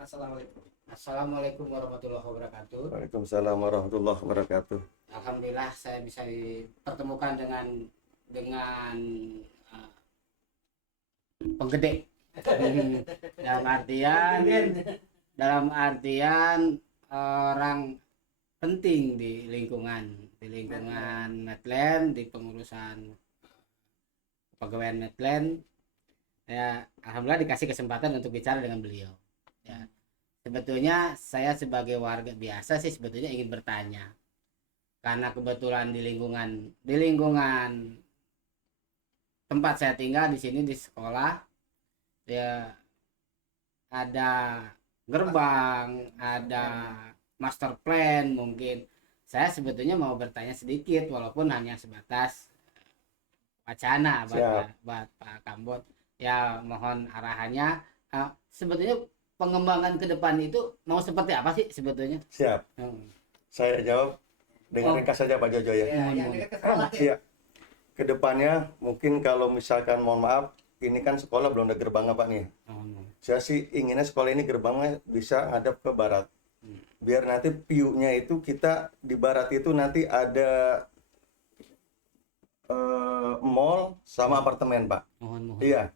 Assalamualaikum. Assalamualaikum warahmatullahi wabarakatuh. Waalaikumsalam warahmatullahi wabarakatuh. Alhamdulillah saya bisa dipertemukan dengan uh, penggede. dalam artian dalam artian orang penting di lingkungan Medland, di pengurusan pegawaian Medland. Ya, alhamdulillah dikasih kesempatan untuk bicara dengan beliau. Ya, sebetulnya saya sebagai warga biasa sih sebetulnya ingin bertanya, karena kebetulan di lingkungan tempat saya tinggal di sini di sekolah, ya ada gerbang, ada master plan. Mungkin saya sebetulnya mau bertanya sedikit walaupun hanya sebatas wacana Siap. buat Pak Kambot. Ya mohon arahannya. Sebetulnya pengembangan ke depan itu mau seperti apa sih sebetulnya? Siap. Saya jawab dengan Oh. ringkas saja Pak Jojo ya. Ya, yang dekat ke sekolah ya. Iya. Kedepannya mungkin kalau misalkan mohon maaf, ini kan sekolah belum ada gerbangnya Pak nih. Saya sih inginnya sekolah ini gerbangnya bisa ngadap ke barat. Biar nanti view-nya itu kita di barat itu nanti ada mall sama apartemen Pak. Mohon. Iya.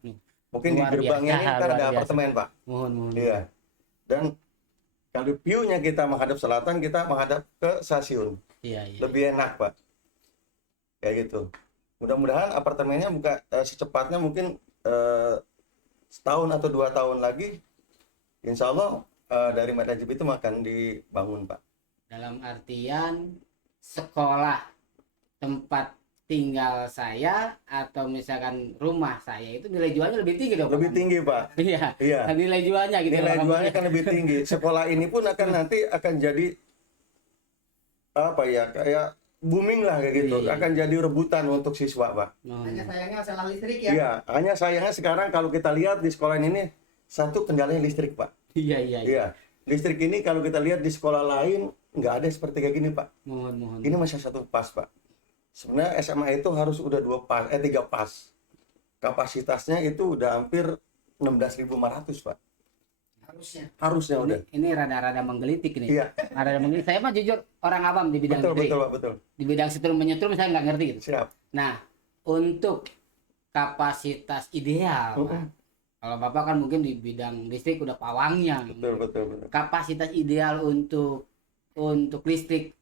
Mungkin di Luar gerbangnya biasa, ini ntar luar ada biasa. apartemen Pak. Mohon. Iya. Dan kalau view-nya kita menghadap selatan, kita menghadap ke stasiun. Iya. Lebih enak Pak. Kayak gitu. Mudah-mudahan apartemennya secepatnya mungkin setahun atau 2 tahun lagi, insya Allah dari Medland itu akan dibangun Pak. Dalam artian sekolah tempat tinggal saya atau misalkan rumah saya itu nilai jualnya lebih tinggi dong. Lebih tinggi Pak. Iya. Iya. Nilai jualnya gitu. Nilai Pak. jualnya kan lebih tinggi. Sekolah ini pun nanti akan jadi apa ya, kayak booming lah kayak gitu. Iya. Akan jadi rebutan untuk siswa Pak. Hanya sayangnya masalah listrik ya. Iya, hanya sayangnya sekarang kalau kita lihat di sekolah ini satu kendalanya listrik Pak. Iya. Iya, listrik ini kalau kita lihat di sekolah lain nggak ada seperti kayak gini Pak. Mohon. Ini masih satu pas Pak. Sebenarnya SMA itu harus udah 3 pas. Kapasitasnya itu udah hampir 16.500 Pak. Harusnya udah. Ini rada-rada menggelitik nih. Iya. Rada menggelitik. Saya mah jujur orang awam di bidang listrik. Betul Pak, betul. Di bidang setrum menyetrum saya nggak ngerti gitu. Siap. Nah, untuk kapasitas ideal, Pak. Kalau Bapak kan mungkin di bidang listrik udah pawangnya. Betul. Kapasitas ideal untuk listrik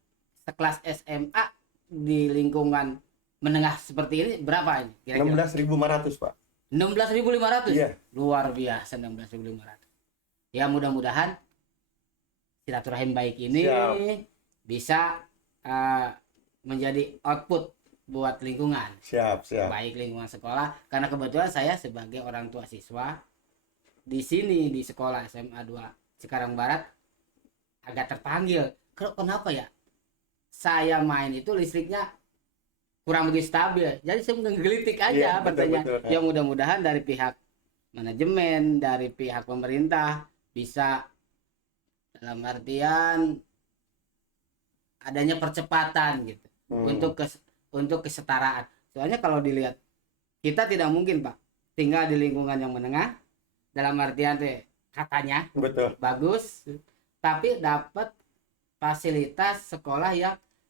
sekelas SMA di lingkungan menengah seperti ini berapa ini? Kira-kira 16.500 Pak. 16.500. Iya. Luar biasa 16.500. Ya mudah-mudahan silaturahim baik ini Siap. bisa menjadi output buat lingkungan. Siap. Baik lingkungan sekolah, karena kebetulan saya sebagai orang tua siswa di sini di sekolah SMA 2 Cikarang Barat agak terpanggil. Kenapa ya? Saya main itu listriknya kurang begitu stabil. Jadi saya menggelitik aja Iya, bertanya. betul. Ya mudah-mudahan dari pihak manajemen, dari pihak pemerintah bisa dalam artian adanya percepatan gitu untuk kesetaraan. Soalnya kalau dilihat kita tidak mungkin Pak tinggal di lingkungan yang menengah, dalam artian katanya Betul. bagus tapi dapat fasilitas sekolah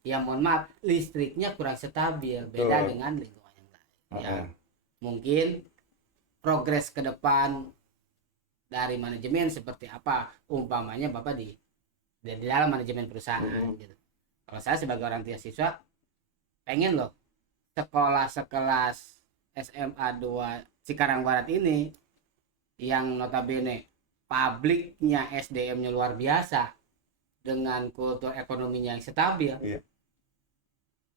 yang mohon maaf listriknya kurang stabil, beda dengan lingkungan yang lain. Ya, mungkin progres ke depan dari manajemen seperti apa, umpamanya Bapak di dalam manajemen perusahaan gitu. Kalau saya sebagai orang tua siswa pengen loh sekolah sekelas SMA 2 Cikarang Barat ini yang notabene publiknya SDM-nya luar biasa dengan kultur ekonominya yang stabil. Iya.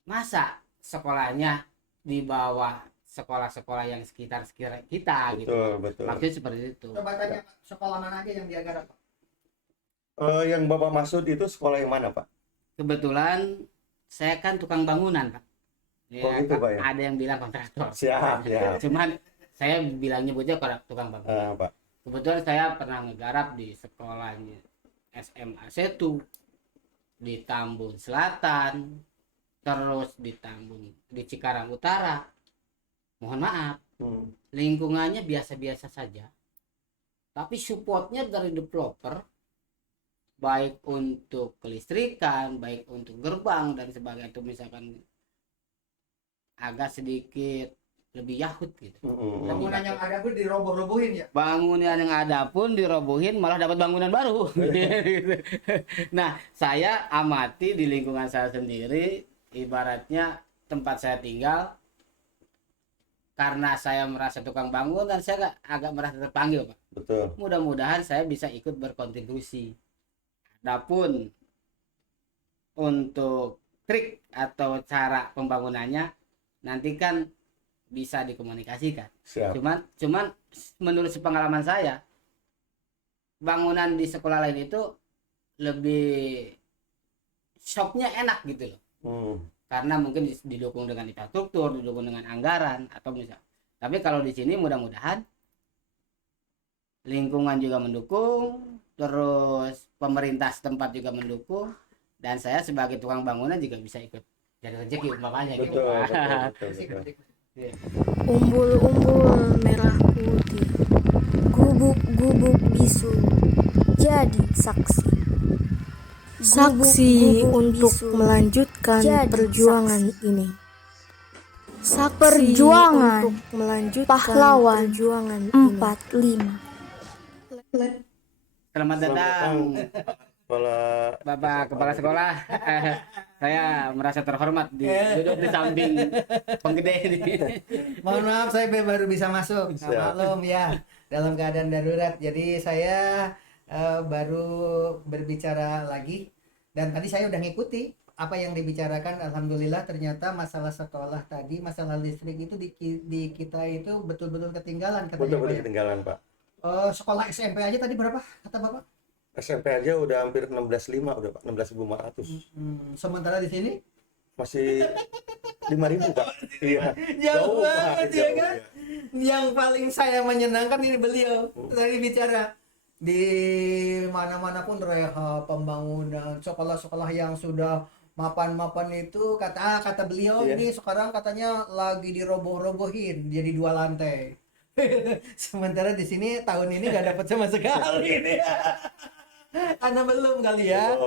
Masa sekolahnya di bawah sekolah-sekolah yang sekitar kita gitu. Betul. Maksudnya seperti itu. Coba tanya sekolah mana aja yang digarap Pak? Yang Bapak maksud itu sekolah yang mana Pak? Kebetulan saya kan tukang bangunan Pak. Ya, gitu, Pak, ya? Ada yang bilang kontraktor. Siap. Cuman saya bilang nyebutnya tukang bangunan. Pak. Kebetulan saya pernah ngegarap di sekolahnya SMA 1 di Tambun Selatan, terus di Cikarang Utara. Mohon maaf, lingkungannya biasa-biasa saja. tapi supportnya dari developer, baik untuk kelistrikan, baik untuk gerbang dan sebagainya, itu misalkan agak sedikit lebih yahut gitu. Bangunan yang ada pun diroboh-robohin ya. Bangunan yang ada pun dirobohin, malah dapat bangunan baru. Nah, saya amati di lingkungan saya sendiri, ibaratnya tempat saya tinggal, karena saya merasa tukang bangun dan saya agak merasa terpanggil, Pak. Betul. Mudah-mudahan saya bisa ikut berkontribusi. Adapun untuk trik atau cara pembangunannya nanti kan bisa dikomunikasikan. Siap. Cuman menurut pengalaman saya, bangunan di sekolah lain itu lebih shopnya enak gitu loh. Karena mungkin didukung dengan infrastruktur, didukung dengan anggaran atau misal. Tapi kalau di sini mudah-mudahan lingkungan juga mendukung, terus pemerintah setempat juga mendukung, dan saya sebagai tukang bangunan juga bisa ikut jadi rezeki umpamanya gitu. Betul. Umbul-umbul merah putih, gubuk-gubuk bisu jadi saksi. Saksi untuk melanjutkan perjuangan ini. Perjuangan untuk melanjutkan pahlawan perjuangan 45. Selamat datang Bapak Kepala Sekolah. Saya merasa terhormat duduk di samping penggede ini. Mohon maaf saya baru bisa masuk. Maklum ya, dalam keadaan darurat. Jadi saya baru berbicara lagi, dan tadi saya udah ngikuti apa yang dibicarakan. Alhamdulillah ternyata masalah sekolah tadi, masalah listrik itu di kita itu betul-betul ketinggalan katanya. Betul-betul ketinggalan, Pak. Sekolah SMP aja tadi berapa kata Bapak? SMP aja udah hampir 16.500 udah, Pak. 16.500. Sementara di sini masih 5.000, Pak. Iya. jauh banget Pak, ya kan? Yang paling saya menyenangkan ini beliau tadi bicara di mana-mana pun rehab, pembangunan, sekolah-sekolah yang sudah mapan-mapan itu kata beliau ini sekarang katanya lagi diroboh-robohin jadi 2 lantai. Sementara di sini tahun ini nggak dapat sama sekali nih. Karena belum kali ya,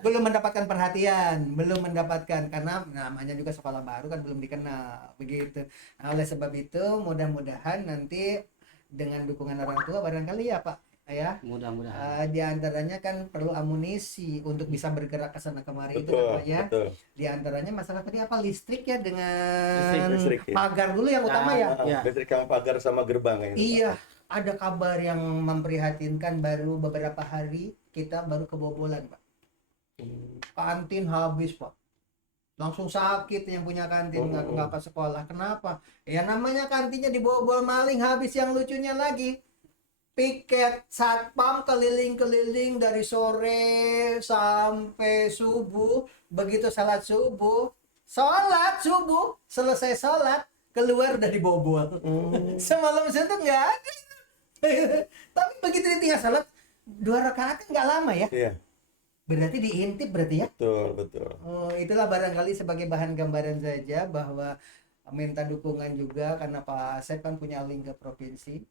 belum mendapatkan perhatian, belum mendapatkan, karena namanya juga sekolah baru kan belum dikenal begitu. Nah, oleh sebab itu mudah-mudahan nanti dengan dukungan orang tua barangkali ya Pak ya, mudah-mudahan di antaranya kan perlu amunisi untuk bisa bergerak ke sana kemari. Betul, itu kan Pak ya. Betul. Di antaranya masalah tadi apa, listrik ya, dengan listrik, pagar dulu yang utama ya. Listrik yang pagar sama gerbang ini. Iya. Pak. Ada kabar yang memprihatinkan, baru beberapa hari kita baru kebobolan Pak. Kantin habis Pak. Langsung sakit yang punya kantin, nggak ke sekolah. Kenapa? Ya namanya kantinnya dibobol maling. Habis yang lucunya lagi, piket satpam keliling-keliling dari sore sampai subuh. Begitu salat subuh, selesai salat keluar dari bobol. Semalam itu nggak ada. Tapi begitu ditinggal salat 2 rakaat kan nggak lama ya. Iya. Berarti diintip berarti ya. Betul. Itulah barangkali sebagai bahan gambaran saja, bahwa minta dukungan juga karena Pak Asep kan punya link ke provinsi.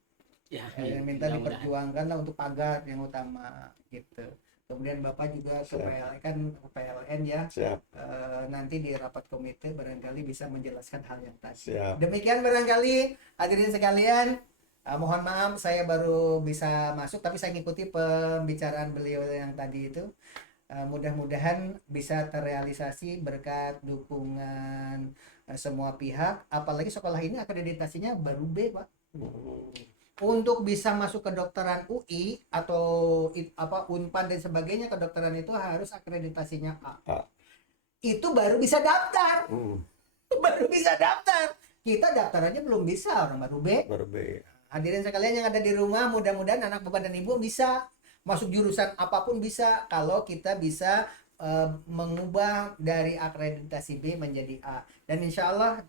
Ya, minta diperjuangkan lah untuk pagar yang utama gitu. Kemudian Bapak juga ke PLN ya. Nanti di rapat komite barangkali bisa menjelaskan hal yang tadi. Demikian barangkali hadirin sekalian. Mohon maaf saya baru bisa masuk, tapi saya ngikuti pembicaraan beliau yang tadi itu. Mudah-mudahan bisa terrealisasi berkat dukungan semua pihak. Apalagi sekolah ini akreditasinya baru B Pak. Untuk bisa masuk kedokteran UI atau Unpad dan sebagainya, kedokteran itu harus akreditasinya A. Itu baru bisa daftar. Baru bisa daftar. Kita daftarannya belum bisa, orang baru B. Hadirin sekalian yang ada di rumah, mudah-mudahan anak bapak dan ibu bisa masuk jurusan apapun bisa, kalau kita bisa mengubah dari akreditasi B menjadi A. Dan insya Allah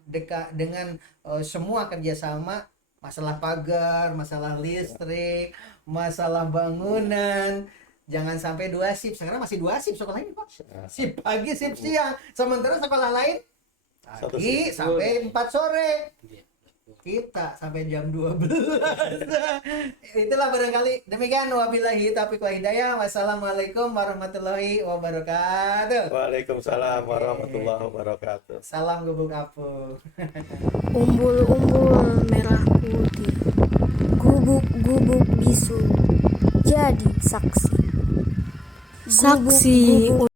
dengan semua kerjasama, masalah pagar, masalah listrik, masalah bangunan, jangan sampai 2 shift. Sekarang masih 2 shift sekolah ini Pak. Shift pagi, shift siang. Sementara sekolah lain pagi sampai 4 sore. kita sampai jam 12. Itulah barangkali demikian, wabillahi taufiq wa hidayah. Wassalamualaikum warahmatullahi wabarakatuh. Waalaikumsalam warahmatullahi wabarakatuh. Salam gubuk apung. Umbul-umbul merah putih, gubuk-gubuk bisu jadi saksi. Saksi